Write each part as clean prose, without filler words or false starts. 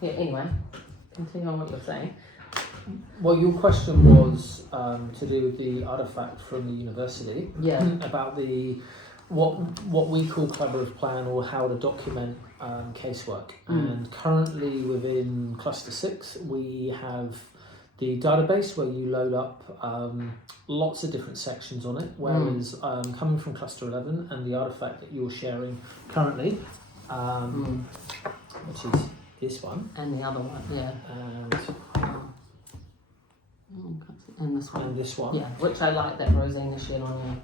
Yeah, anyway, continue on what you're saying. Well, your question was to do with the artifact from the university. Yeah. About the what we call collaborative plan, or how to document casework. And currently within Cluster 6 we have the database where you load up lots of different sections on it, whereas coming from Cluster 11 and the artifact that you're sharing currently, which is this one. And the other one, yeah. And this one. And this one. Yeah, which I like that Rosina shared on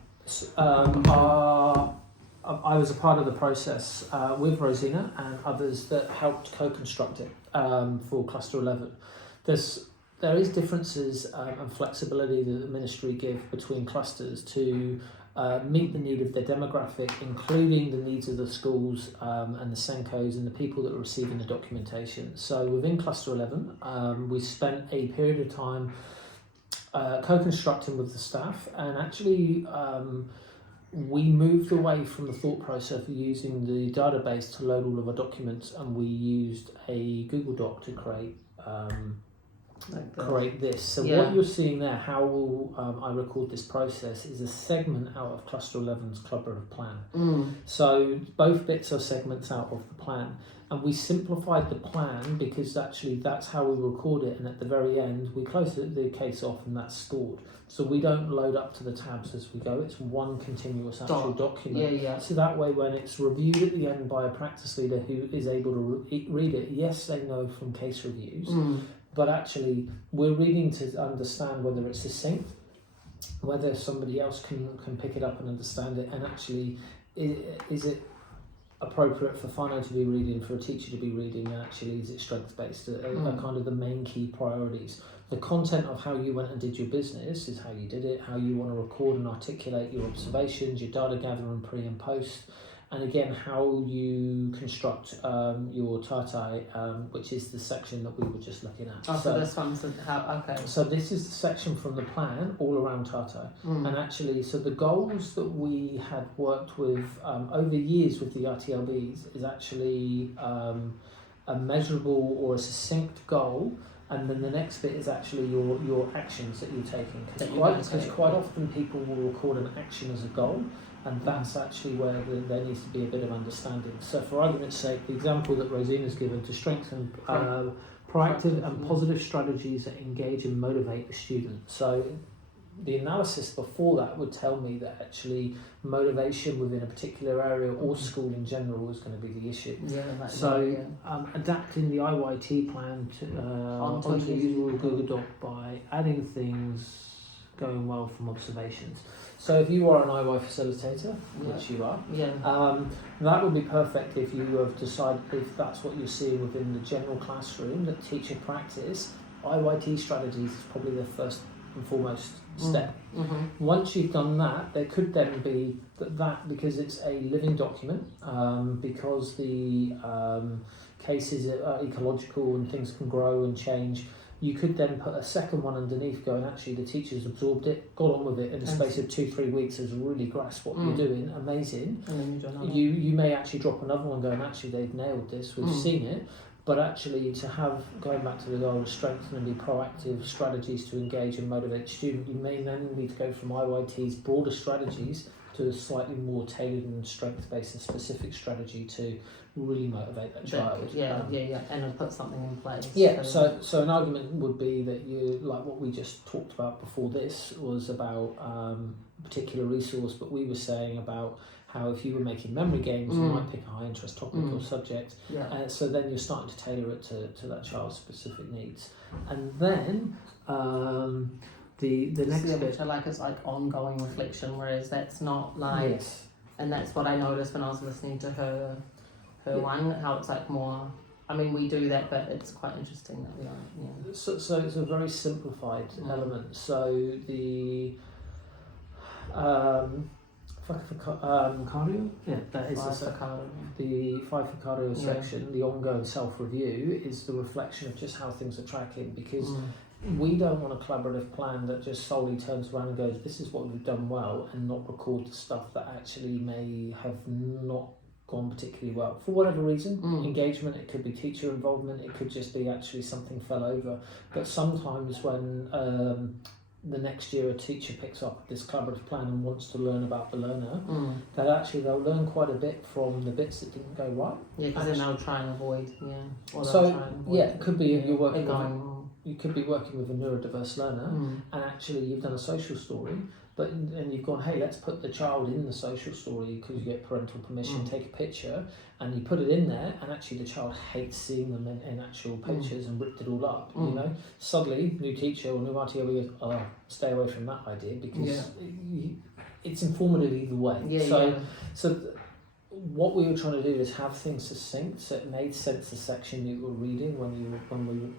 I was a part of the process with Rosina and others that helped co-construct it for Cluster 11. There is differences and flexibility that the ministry give between clusters to meet the need of their demographic, including the needs of the schools and the Senkos and the people that are receiving the documentation. So within Cluster 11, we spent a period of time co-constructing with the staff, and actually we moved away from the thought process of using the database to load all of our documents, and we used a Google Doc to create this. So what you're seeing there, how will I record this process, is a segment out of Cluster 11's collaborative plan. So both bits are segments out of the plan, and we simplified the plan because actually that's how we record it, and at the very end we close the case off and that's stored. So we don't load up to the tabs as we go, it's one continuous actual document. So that way when it's reviewed at the end by a practice leader who is able to read it, yes, they know from case reviews, but actually we're reading to understand whether it's succinct, whether somebody else can pick it up and understand it, and actually is it appropriate for Fano to be reading, for a teacher to be reading, and actually is it strength based, are kind of the main key priorities. The content of how you went and did your business is how you did it, how you want to record and articulate your observations, your data gathering pre and post, and again how you construct your TATAI, which is the section that we were just looking at. So this one's okay. So this is the section from the plan all around TATAI, and actually, so the goals that we had worked with over years with the RTLBs is actually a measurable or a succinct goal. And then the next bit is actually your actions that you're taking. Because quite often people will record an action as a goal, and that's actually where there needs to be a bit of understanding. So for argument's sake, the example that Rosina's given, to strengthen proactive and positive strategies that engage and motivate the student. So the analysis before that would tell me that actually motivation within a particular area or school in general is going to be the issue. Adapting the IYT plan onto a usable Google Doc by adding things going well from observations. So if you are an IY facilitator, which you are, that would be perfect if you have decided if that's what you're seeing within the general classroom, that teacher practice, IYT strategies is probably the first and foremost step. Once you've done that, there could then be that because it's a living document, because the cases are ecological and things can grow and change, you could then put a second one underneath going, actually the teacher's absorbed it, got on with it in the space of 2-3 weeks, has really grasped what you're doing, amazing. And then you may actually drop another one going, actually they've nailed this, we've seen it. But actually, to have, going back to the goal of strengthen and be proactive strategies to engage and motivate students, you may then need to go from IYT's broader strategies to a slightly more tailored and strength-based and specific strategy to really motivate that child. And put something in place. So an argument would be that you, like what we just talked about before this, was about a particular resource, but we were saying about how if you were making memory games, you might pick a high interest topic or subject. So then you're starting to tailor it to that child's specific needs. And then the next bit, which I like, is like ongoing reflection, whereas that's not like, and that's what I noticed when I was listening to her one, how it's like more, I mean we do that, but it's quite interesting that we don't, So it's a very simplified element. So the Ficario? That is the Ficario section, the ongoing self-review, is the reflection of just how things are tracking, because we don't want a collaborative plan that just solely turns around and goes, this is what we've done well, and not record the stuff that actually may have not gone particularly well for whatever reason. Engagement, it could be teacher involvement, it could just be actually something fell over. But sometimes when the next year a teacher picks up this collaborative plan and wants to learn about the learner, that actually they'll learn quite a bit from the bits that didn't go right. Yeah, because then they'll try and avoid. Yeah. Or It could be you're working. You could be working with a neurodiverse learner, and actually you've done a social story, and you've gone, hey, let's put the child in the social story because you get parental permission, take a picture, and you put it in there, and actually the child hates seeing them in actual pictures and ripped it all up. You know, suddenly new teacher or new RTO goes, oh, stay away from that idea because it's informative either way. So what we were trying to do is have things succinct, so it made sense the section you were reading when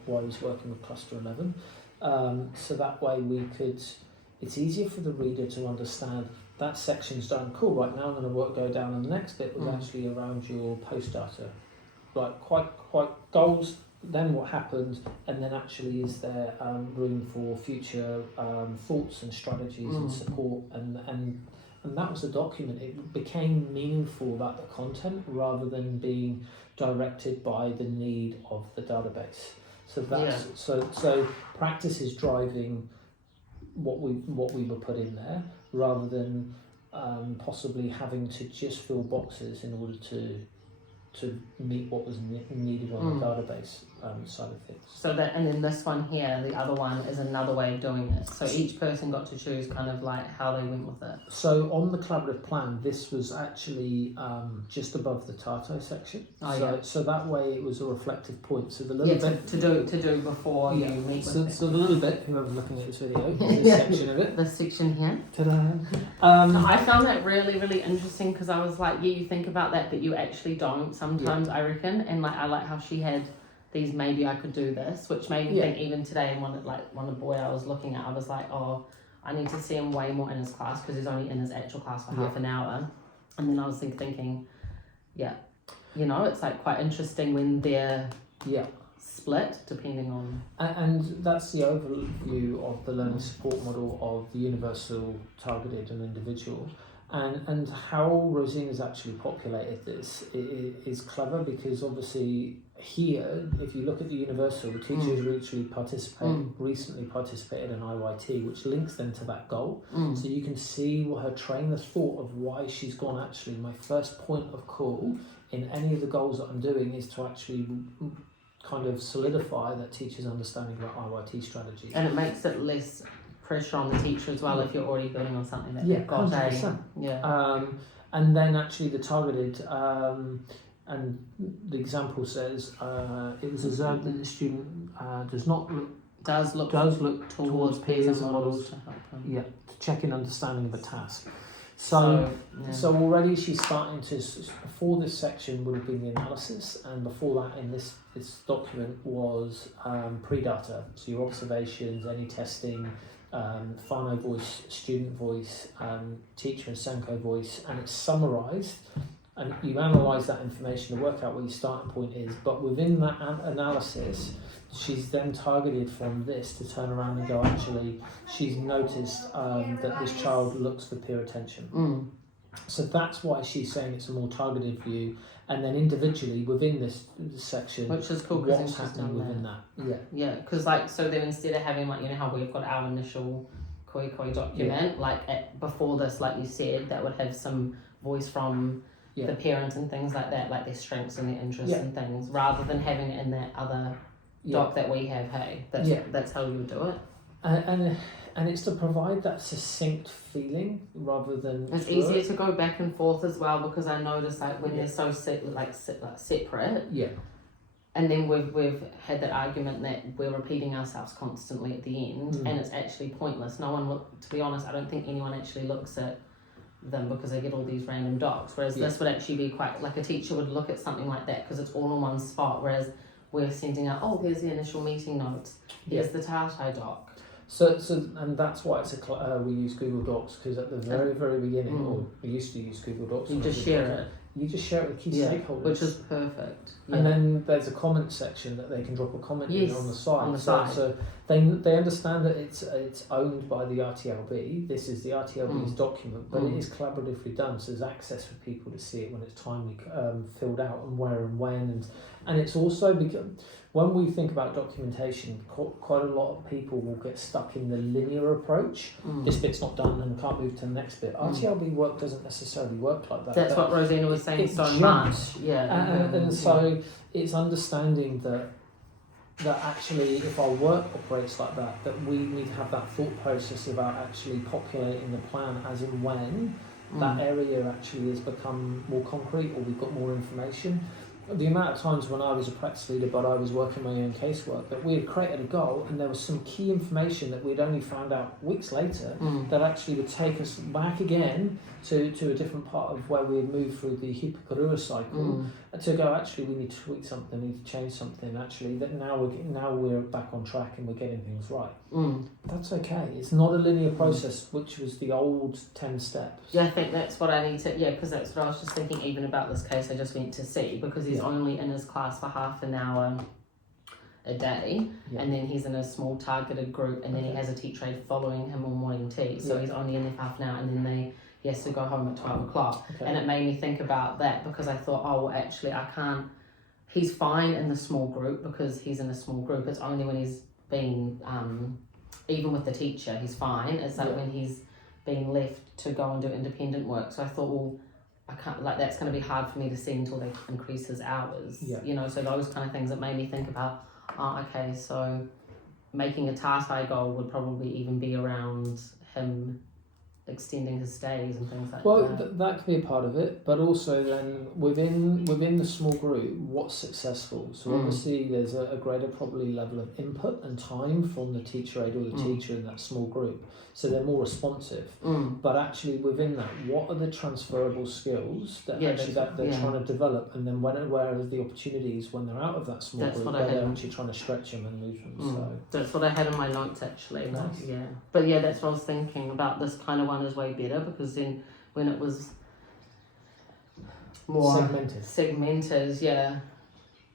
I was working with Cluster 11. So that way it's easier for the reader to understand that section's done. Cool, right now I'm going to go down, and the next bit was actually around your post data. Like quite goals, then what happened, and then actually is there room for future thoughts and strategies and support, and that was the document. It became meaningful about the content rather than being directed by the need of the database. So that's so practice is driving what we were put in there, rather than possibly having to just fill boxes in order to meet what was needed on the database side of things. So that, and then this one here, the other one, is another way of doing it. So each person got to choose kind of like how they went with it. So on the collaborative plan, this was actually just above the Tato section. So that way it was a reflective point. So the little bit to do before you meet with it. So the little bit, whoever's looking at this video, this section of it. This section here. Ta-da! I found that really, really interesting because I was like, you think about that, but you actually don't sometimes, I reckon. And like, I like how she had these, maybe I could do this, which made me think even today, and one of the boy I was looking at, I was like, oh, I need to see him way more in his class because he's only in his actual class for half an hour. And then I was thinking, you know, it's like quite interesting when they're split depending on. And that's the overview of the learning support model of the universal, targeted, and individual. And how Rosine has actually populated this is clever, because obviously here, if you look at the universal, the teachers recently participated in IYT, which links them to that goal. So you can see her train of thought of why she's gone, actually, my first point of call in any of the goals that I'm doing is to actually kind of solidify that teacher's understanding about IYT strategy. And it makes it less pressure on the teacher as well if you're already building on something that they've got 100%. And then actually the targeted, and the example says it was observed that the student does look towards peers and models to help them. To check in understanding of a task. So already she's starting to, before this section would have been the analysis, and before that in this document was pre-data, so your observations, any testing, Whānau voice, student voice, teacher and Sanko voice, and it's summarised, and you analyse that information to work out what your starting point is, but within that analysis she's then targeted from this to turn around and go, actually she's noticed that this child looks for peer attention. So that's why she's saying it's a more targeted view, and then individually within this section, which is cool, what's happening within that. Because like, so then instead of having like, you know how we've got our initial Koi document, before this, like you said, that would have some voice from the parents and things like that, like their strengths and their interests and things, rather than having it in that other doc that we have. That's how you would do it. And it's to provide that succinct feeling rather than. It's easier to go back and forth as well, because I notice like when they're so separate. And then we've had that argument that we're repeating ourselves constantly at the end, and it's actually pointless. No one to be honest, I don't think anyone actually looks at them because they get all these random docs. Whereas this would actually be quite like, a teacher would look at something like that because it's all in one spot. Whereas we're sending out, oh, there's the initial meeting notes. Here's the Tato doc. So and that's why it's we use Google Docs, because at the very beginning, or we used to use Google Docs. You just share it. you just share it with key stakeholders. Which is perfect. Yeah. And then there's a comment section that they can drop a comment in on the side. On the side. So they understand that it's owned by the RTLB. This is the RTLB's document, but it is collaboratively done. So there's access for people to see it when it's timely filled out and where and when. And it's also because when we think about documentation, quite a lot of people will get stuck in the linear approach. This bit's not done and can't move to the next bit. RTLB work doesn't necessarily work like that. That's what Rosina was saying so much. Yeah. And so it's understanding that actually if our work operates like that we need to have that thought process about actually populating the plan as and when that area actually has become more concrete or we've got more information. The amount of times when I was a practice leader but I was working my own casework that we had created a goal and there was some key information that we'd only found out weeks later that actually would take us back again to a different part of where we had moved through the Hippocurua cycle to go, actually we need to tweak something, we need to change something, actually that now we're back on track and we're getting things right. That's okay. It's not a linear process, which was the old 10 steps. Yeah, I think that's what I need to, because that's what I was just thinking even about this case I just went to see, because he's only in his class for half an hour a day, and then he's in a small targeted group, and then he has a teacher aide following him on morning tea, so he's only in there for half an hour, and then he has to go home at 12 o'clock. And it made me think about that, because I thought, oh, well, actually I can't, he's fine in the small group because he's in a small group. It's only when he's been, even with the teacher, he's fine. It's like when he's being left to go and do independent work. So I thought, well, I can't, like, that's going to be hard for me to see until they increase his hours. You know, so those kind of things that made me think about, oh, okay, so making a TARTAI goal would probably even be around him extending his stays and things like that. Well, that could be a part of it, but also then within the small group, what's successful? So obviously there's a greater probably level of input and time from the teacher aide or the teacher in that small group, so they're more responsive. But actually within that, what are the transferable skills that they're trying to develop, and then where are the opportunities when they're out of that small group where they're actually trying to stretch them and move them. So that's what I had in my notes actually. Nice. But that's what I was thinking about. This kind of one is way better, because then when it was more segmented,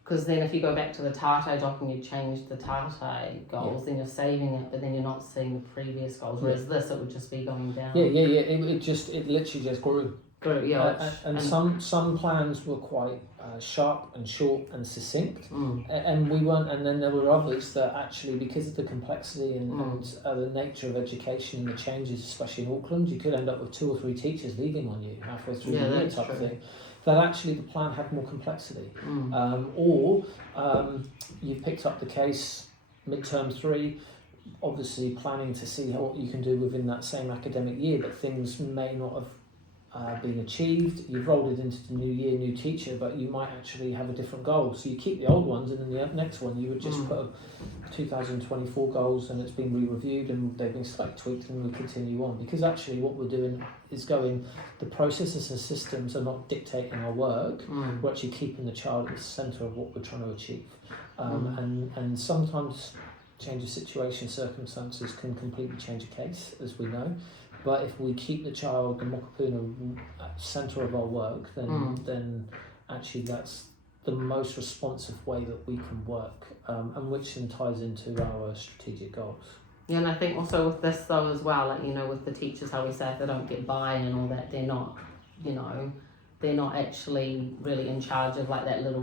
because then if you go back to the TARTAI doc and you change the TARTAI goals, then you're saving it, but then you're not seeing the previous goals, whereas this, it would just be going down. It literally just grew. And some plans were quite sharp and short and succinct, and we weren't. And then there were others that actually, because of the complexity and the nature of education and the changes, especially in Auckland, you could end up with 2 or 3 teachers leaving on you halfway through the year type of thing. That actually the plan had more complexity, or you've picked up the case midterm 3. Obviously, planning to see what you can do within that same academic year, but things may not have been achieved. You've rolled it into the new year, new teacher, but you might actually have a different goal. So you keep the old ones, and then the next one you would just put 2024 goals, and it's been re-reviewed and they've been slightly tweaked, and we continue on. Because actually what we're doing is the processes and systems are not dictating our work. We're actually keeping the child at the centre of what we're trying to achieve. And sometimes change of situation, circumstances can completely change a case, as we know. But if we keep the child, the mokopuna, at the centre of our work, then actually that's the most responsive way that we can work, and which then ties into our strategic goals. Yeah, and I think also with this though as well, like, with the teachers, how we say if they don't get buy-in and all that, they're not, they're not actually really in charge of like that little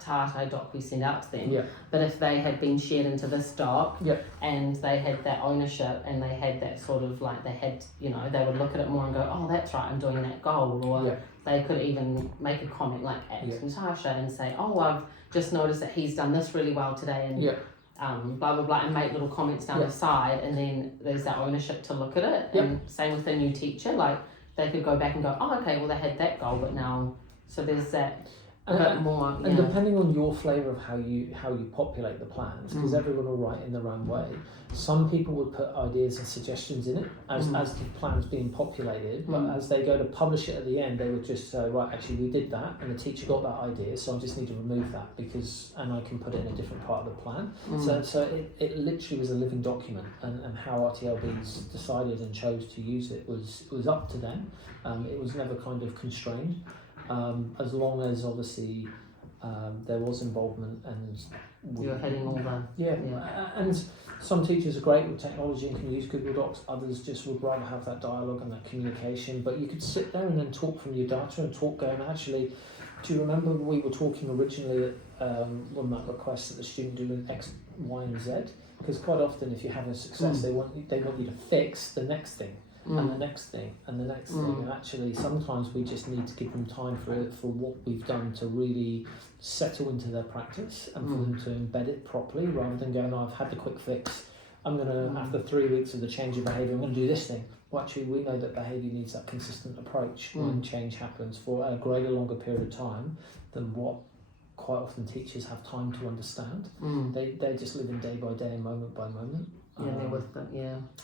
TARTAI doc we send out to them. But if they had been shared into this doc and they had that ownership and they had that sort of like, they had, they would look at it more and go, oh, that's right, I'm doing that goal. Or they could even make a comment like at Natasha and say, oh, I've just noticed that he's done this really well today, and blah, blah, blah, and make little comments down the side, and then there's that ownership to look at it. And same with the new teacher, like they could go back and go, oh, okay, well they had that goal, but now, so there's that bit more. And depending on your flavour of how you populate the plans, because everyone will write in their own way. Some people would put ideas and suggestions in it as the plan's being populated, but as they go to publish it at the end, they would just say, right, actually we did that, and the teacher got that idea, so I just need to remove that and I can put it in a different part of the plan. So it literally was a living document, and how RTLBs decided and chose to use it was up to them. It was never kind of constrained. as long as obviously there was involvement and you're heading all the and some teachers are great with technology and can use Google Docs, others just would rather have that dialogue and that communication. But you could sit there and then talk from your data and talk going, actually, do you remember we were talking originally on that request that the student do with X, Y and Z? Because quite often if you're having success they want you to fix the next thing and the next thing and the next thing, and actually sometimes we just need to give them time for what we've done to really settle into their practice and for them to embed it properly, rather than going, I've had the quick fix, I'm going to, after 3 weeks of the change of behaviour, I'm going to do this thing. Well, actually, we know that behaviour needs that consistent approach when change happens for a greater, longer period of time than what quite often teachers have time to understand. They're just living day by day, moment by moment. They're with them,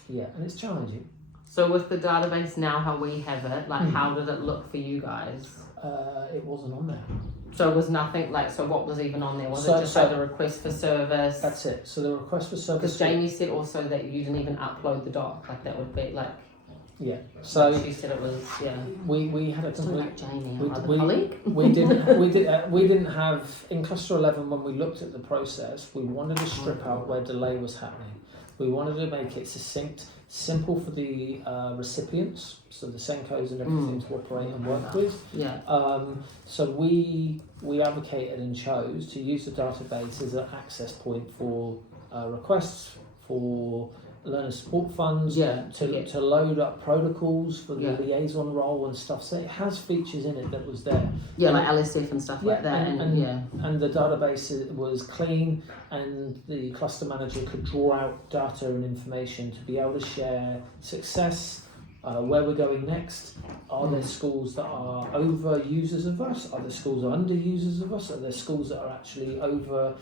Yeah, and it's challenging. So with the database now, how we have it, like how did it look for you guys? It wasn't on there. So it was nothing, like, so what was even on there? Was it just like the request for service? That's it. So the request for service. Because Jamie said also that you didn't even upload the doc, like that would be like. Yeah. So she said it was We had a complete. Like Jamie, our other colleague. We didn't have in cluster 11 when we looked at the process. We wanted to strip out where delay was happening. We wanted to make it succinct, simple for the recipients, so the Senkos and everything to operate and work with. So we advocated and chose to use the database as an access point for requests for learner support funds, to load up protocols for the liaison role and stuff. So it has features in it that was there. Like LSF and stuff like that. And the database was clean, and the cluster manager could draw out data and information to be able to share success, where we're going next. Are there schools that are over users of us? Are there schools that are under users of us? Are there schools that are actually over...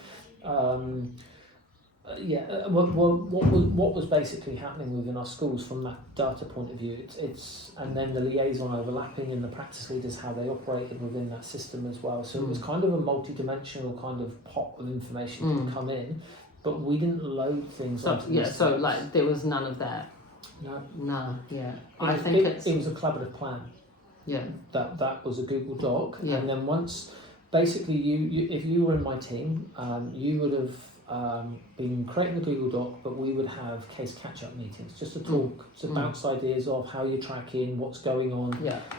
what was basically happening within our schools from that data point of view. It's and then the liaison overlapping and the practice leaders, how they operated within that system as well. So it was kind of a multi-dimensional kind of pot of information that would come in, but we didn't load things. So like there was none of that. No. I think it was a collaborative plan. That was a Google Doc, and then once basically you if you were in my team, you would have been creating the Google Doc, but we would have case catch-up meetings just to talk, to bounce ideas of how you're tracking, what's going on.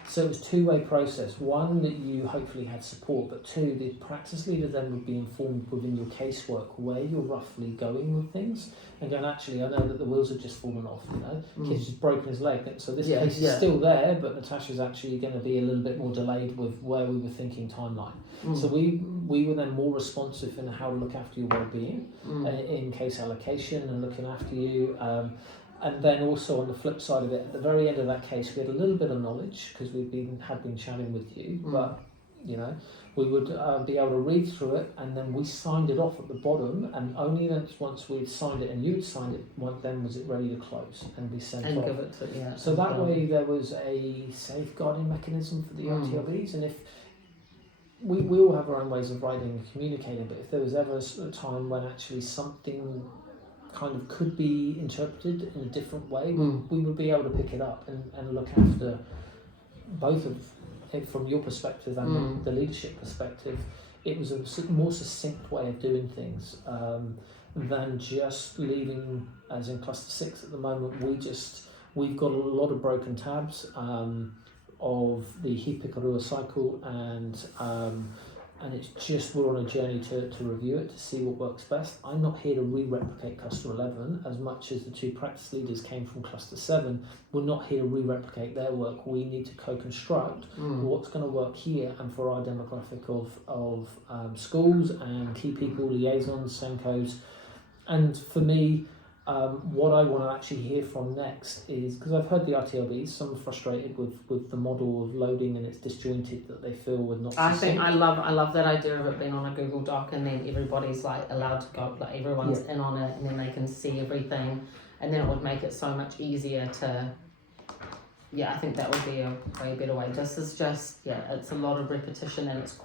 So it was a two-way process. One, that you hopefully had support, but two, the practice leader then would be informed within your casework where you're roughly going with things, and going, actually, I know that the wheels have just fallen off, kid's just broken his leg, so this case is still there, but Natasha's actually going to be a little bit more delayed with where we were thinking timeline. So we were then more responsive in how to look after your well-being in case allocation and looking after you. And then also on the flip side of it, at the very end of that case, we had a little bit of knowledge because had been chatting with you, but we would be able to read through it, and then we signed it off at the bottom, and only once we'd signed it and you'd signed it, then was it ready to close and be sent off. Give it to, so that way there was a safeguarding mechanism for the RTLBs, and if we all have our own ways of writing and communicating, but if there was ever a time when actually something kind of could be interpreted in a different way, we would be able to pick it up and look after both of it from your perspective and the leadership perspective. It was a more succinct way of doing things than just leaving, as in cluster 6 at the moment. We've got a lot of broken tabs of the Hipikarua cycle, and it's just we're on a journey to review it, to see what works best. I'm not here to re-replicate cluster 11 as much as the two practice leaders came from cluster 7. We're not here to re-replicate their work. We need to co-construct what's going to work here and for our demographic of schools and key people, liaisons, Senkos. And for me, what I want to actually hear from next is, because I've heard the RTLBs, some are frustrated with the model of loading and it's disjointed, that they feel with not. I think I love that idea of it being on a Google Doc, and then everybody's like allowed to go, like everyone's in on it, and then they can see everything, and then it would make it so much easier to. I think that would be a way better way. This is it's a lot of repetition, and it's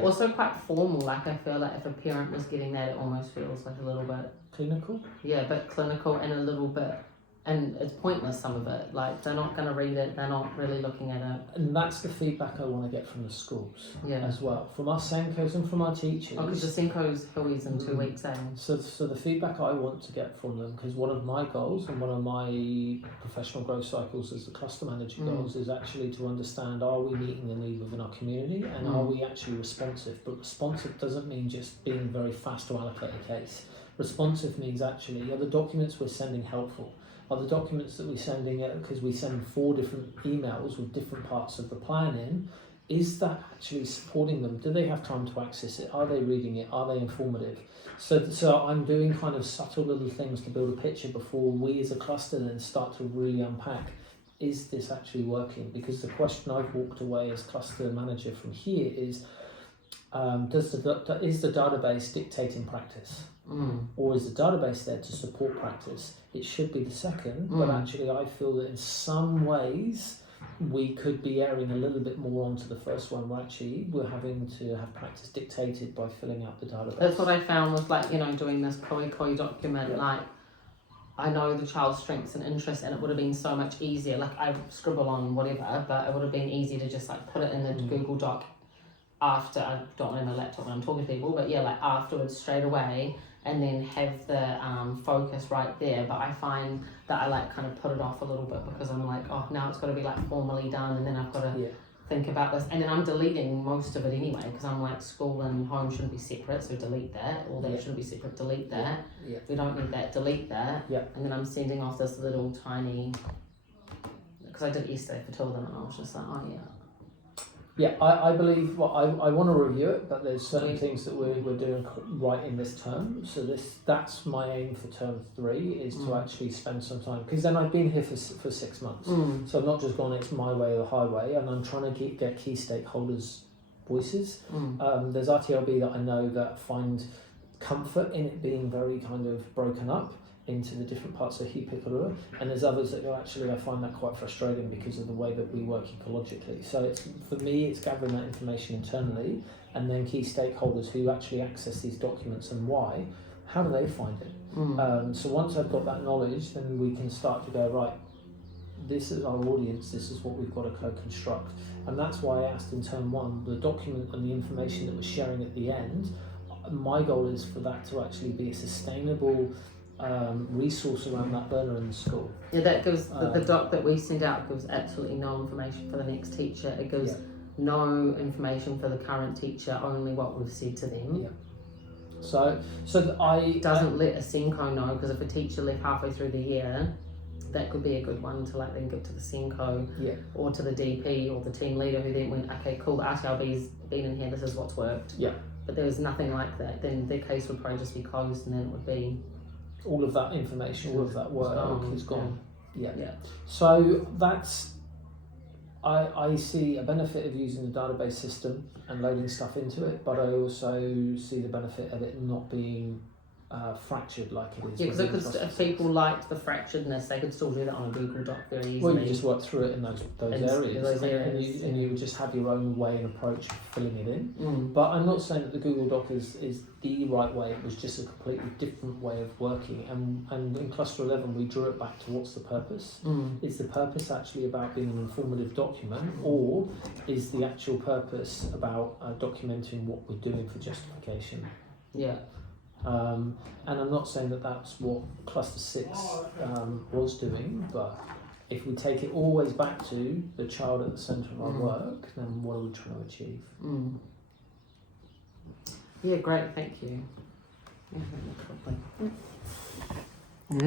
also quite formal. Like I feel like if a parent was getting that, it almost feels like a little bit clinical. But clinical and a little bit and it's pointless, some of it. Like, they're not going to read it, they're not really looking at it. And that's the feedback I want to get from the schools Yeah. as well, from our Senkos and from our teachers. Oh, because the Senko's Hui's in 2 weeks, eh? So the feedback I want to get from them, because one of my goals and one of my professional growth cycles as the cluster manager goals is actually to understand, are we meeting the need within our community, and are we actually responsive? But responsive doesn't mean just being very fast to allocate a case. Responsive means actually, are the documents we're sending helpful? Are the documents that we're sending, because we send 4 different emails with different parts of the plan in, is that actually supporting them? Do they have time to access it? Are they reading it? Are they informative? So I'm doing kind of subtle little things to build a picture before we as a cluster then start to really unpack, is this actually working? Because the question I've walked away as cluster manager from here is, is the database dictating practice? Or is the database there to support practice? It should be the second, but actually I feel that in some ways we could be erring a little bit more onto the first one, where actually we're having to have practice dictated by filling out the database. That's what I found with, like, doing this Koikoi document. Yeah. Like, I know the child's strengths and interests, and it would have been so much easier. Like, I scribble on whatever, but it would have been easy to just like put it in the Google Doc after. I don't want it on my laptop when I'm talking to people, but yeah, like afterwards straight away, and then have the focus right there. But I find that I like kind of put it off a little bit, because I'm like, oh, now it's got to be like formally done, and then I've got to think about this, and then I'm deleting most of it anyway, because I'm like, school and home shouldn't be separate, so delete that, or that shouldn't be separate, delete that. We don't need that, delete that. And then I'm sending off this little tiny, because I did it yesterday for Tilda, and I was just like, oh yeah. Yeah, I believe, well, I want to review it, but there's certain things that we're doing right in this term. So that's my aim for term 3, is to actually spend some time, because then I've been here for 6 months. So I've not just gone, it's my way or the highway, and I'm trying to get key stakeholders' voices. There's RTLB that I know that find comfort in it being very kind of broken up into the different parts of Hipikurua, and there's others that go, actually I find that quite frustrating because of the way that we work ecologically. So for me it's gathering that information internally, and then key stakeholders who actually access these documents and why, how do they find it? So once I've got that knowledge, then we can start to go, right, this is our audience, this is what we've got to co-construct. And that's why I asked in term 1, the document and the information that we're sharing at the end, my goal is for that to actually be a sustainable resource around that burner in the school. Yeah, that gives the doc that we send out gives absolutely no information for the next teacher. It gives no information for the current teacher, only what we've said to them. So doesn't let a Senko know, because if a teacher left halfway through the year, that could be a good one to like then give to the Senko or to the DP or the team leader, who then went, okay, cool, the RTLB's been in here, this is what's worked. But there was nothing like that. Then their case would probably just be closed, and then it would be all of that information, all of that work is gone. So that's, I see a benefit of using the database system and loading stuff into it, but I also see the benefit of it not being fractured like it is. Because if people liked the fracturedness, they could still do that on a Google Doc very easily. Well, you just work through it in those areas, and you would just have your own way and approach of filling it in. But I'm not saying that the Google Doc is the right way. It was just a completely different way of working. And in Cluster 11, we drew it back to what's the purpose. Is the purpose actually about being an informative document, or is the actual purpose about documenting what we're doing for justification? And I'm not saying that that's what Cluster 6 was doing, but if we take it always back to the child at the centre of our work, then what are we trying to achieve? Yeah, great, thank you.